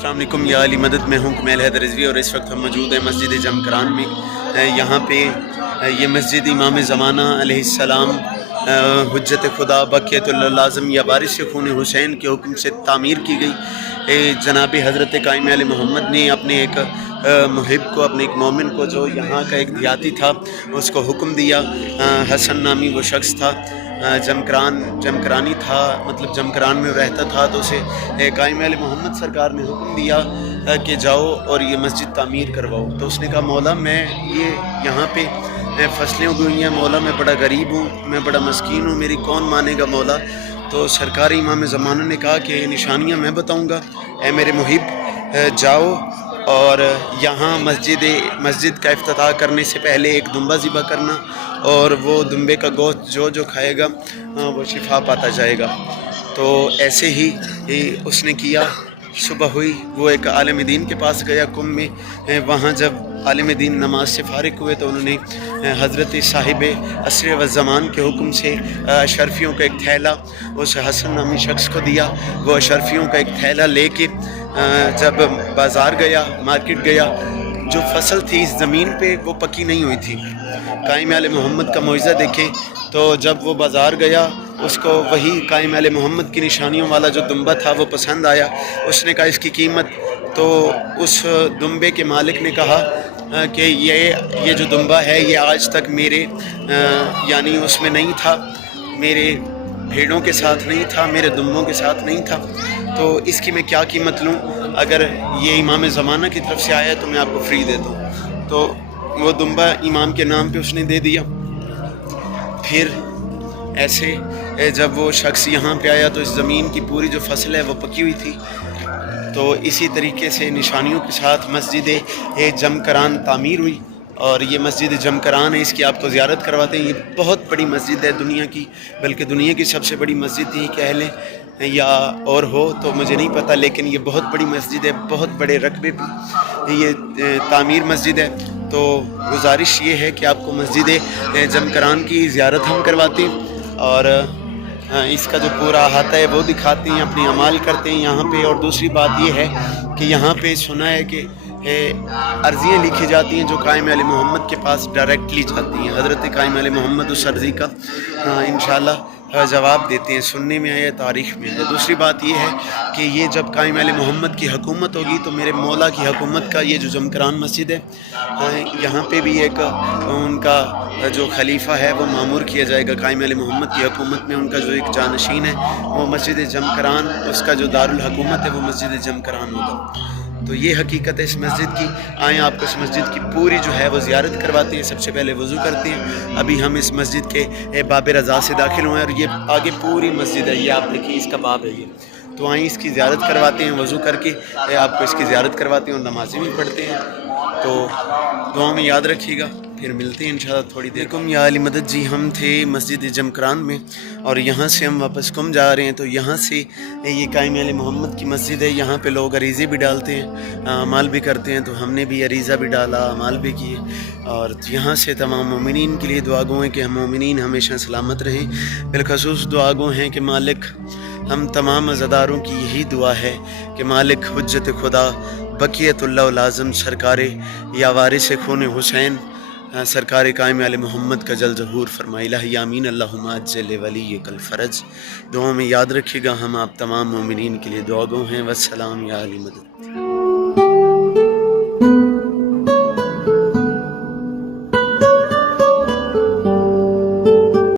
अस्सलाम वालेकुम या अली मदद। मैं हूँ कमैल हैदर रिजवी और इस वक्त हम मौजूद हैं मस्जिद जमकरान में। यहाँ पे ये मस्जिद इमाम ज़माना अलैहिस्सलाम हुज्जत खुदा बक़ियतुल आज़म या वारिस खून हुसैन के हुक्म से तामीर की गई। जनाब हज़रत काइम आले मोहम्मद ने अपने एक मुहिब को, अपने एक मोमिन को, जो यहाँ का एक देहाती था, उसको हुक्म दिया। हसन नामी वो शख्स था, जमकरानी था, मतलब जमकरान में रहता था। तो उसे काइम आले मोहम्मद सरकार ने हुक्म दिया कि जाओ और ये मस्जिद तामीर करवाओ। तो उसने कहा मौला मैं ये यहाँ पे फसलें उगी हुई हैं, मौला मैं बड़ा गरीब हूँ, मैं बड़ा मस्कीन हूँ, मेरी कौन मानेगा मौला। तो सरकार इमाम ज़माना ने कहा कि निशानियाँ मैं बताऊँगा, ए मेरे मुहिब जाओ और यहाँ मस्जिद का इफ्तिताह करने से पहले एक दुम्बा ज़िबा करना, और वो दुम्बे का गोश्त जो खाएगा वो शिफा पाता जाएगा। तो ऐसे ही उसने किया। सुबह हुई, वो एक आलिम दीन के पास गया कुम में। वहाँ जब आलिम दीन नमाज से फारिग हुए तो उन्होंने हज़रत साहिब असर व ज़मान के हुक्म से अशरफियों का एक थैला उस हसन नामी शख्स को दिया। वो अशरफियों का एक थैला लेके जब बाज़ार गया, मार्केट गया, जो फसल थी इस ज़मीन पे वो पकी नहीं हुई थी। काइम आले मोहम्मद का मौइज़ा देखे तो जब वो बाज़ार गया, उसको वही काइम आले मोहम्मद की निशानियों वाला जो दुम्बा था वो पसंद आया। उसने कहा इसकी कीमत, तो उस दुम्बे के मालिक ने कहा कि ये जो दुम्बा है ये आज तक मेरे यानी उसमें नहीं था, मेरे भेड़ों के साथ नहीं था, मेरे दुम्बों के साथ नहीं था, तो इसकी मैं क्या कीमत लूँ। अगर ये इमाम ज़माना की तरफ से आया तो मैं आपको फ्री दे दूँ। तो वो दुम्बा इमाम के नाम पे उसने दे दिया। फिर ऐसे जब वो शख्स यहाँ पे आया तो इस ज़मीन की पूरी जो फसल है वो पकी हुई थी। तो इसी तरीके से निशानियों के साथ मस्जिद जमकरान तामीर हुई, और ये मस्जिद जमकरान है, इसकी आपको ज़ियारत करवाते हैं। ये बहुत बड़ी मस्जिद है, दुनिया की, बल्कि दुनिया की सबसे बड़ी मस्जिद ही कह लें या और हो तो मुझे नहीं पता, लेकिन ये बहुत बड़ी मस्जिद है, बहुत बड़े रकबे पे ये तामीर मस्जिद है। तो गुजारिश ये है कि आपको मस्जिद जमकरान की ज़ियारत हम करवाते हैं और इसका जो पूरा अहाता है वो दिखाते हैं, अपनी अमाल करते हैं यहाँ पे। और दूसरी बात ये है कि यहाँ पे सुना है कि अर्ज़ियाँ लिखी जाती हैं जो काइम आले मोहम्मद के पास डायरेक्टली जाती हैं। हज़रत काइम आले मोहम्मद उस अर्ज़ी का इंशाअल्लाह जवाब देते हैं, सुनने में आया, तारीख़ में है। दूसरी बात ये है कि ये जब काइम आले मोहम्मद की हुकूमत होगी तो मेरे मौला की हुकूमत का ये जो जमकरान मस्जिद है, यहाँ पे भी एक उनका जो खलीफा है वो मामूर किया जाएगा। काइम आले मोहम्मद की हुकूमत में उनका जो एक जानशीन है वो मस्जिद जमकरान, उसका जो दारुल हुकूमत है वो मस्जिद जमकरान होगा। तो ये हकीकत है इस मस्जिद की। आएँ आपको इस मस्जिद की पूरी जो है वो ज़ियारत करवाते हैं। सबसे पहले वज़ू करते हैं। अभी हम इस मस्जिद के बाब रज़ा से दाखिल हुए हैं और ये आगे पूरी मस्जिद है, ये आप देखिए इसका बाब है ये। तो आएँ इसकी ज़ियारत करवाते हैं, वज़ू करके आपको इसकी ज़ियारत करवाते हैं और नमाज़ें भी पढ़ते हैं। तो दुआ में याद रखिएगा, फिर मिलते हैं इंशाअल्लाह थोड़ी देर। कुम या अली मदद जी, हम थे मस्जिद जमकरान में और यहाँ से हम वापस कुम जा रहे हैं। तो यहाँ से ये काइम आले मोहम्मद की मस्जिद है, यहाँ पे लोग अरीज़े भी डालते हैं, अमाल भी करते हैं। तो हमने भी अरीज़ा भी डाला, अमाल भी किए। और यहाँ से तमाम मोमिनीन के लिए दुआ गो हैं कि हम मोमिनीन हमेशा सलामत रहें। बिलखसूस दुआ गो हैं कि मालिक, हम तमाम अज़ादारों की यही दुआ है कि मालिक हुज्जत खुदा बक़ियतुल आज़म सरकार या वारिस खून हुसैन सरकार काइम आले मोहम्मद का जल ज़हूर फरमाइला आमीन अल्लाहुम्मा अज्जल वलीयकल फ़रज। दुआ में याद रखिएगा। हम आप तमाम मोमिनीन के लिए दुआ गो हैं। वस्सलाम या अली मदद।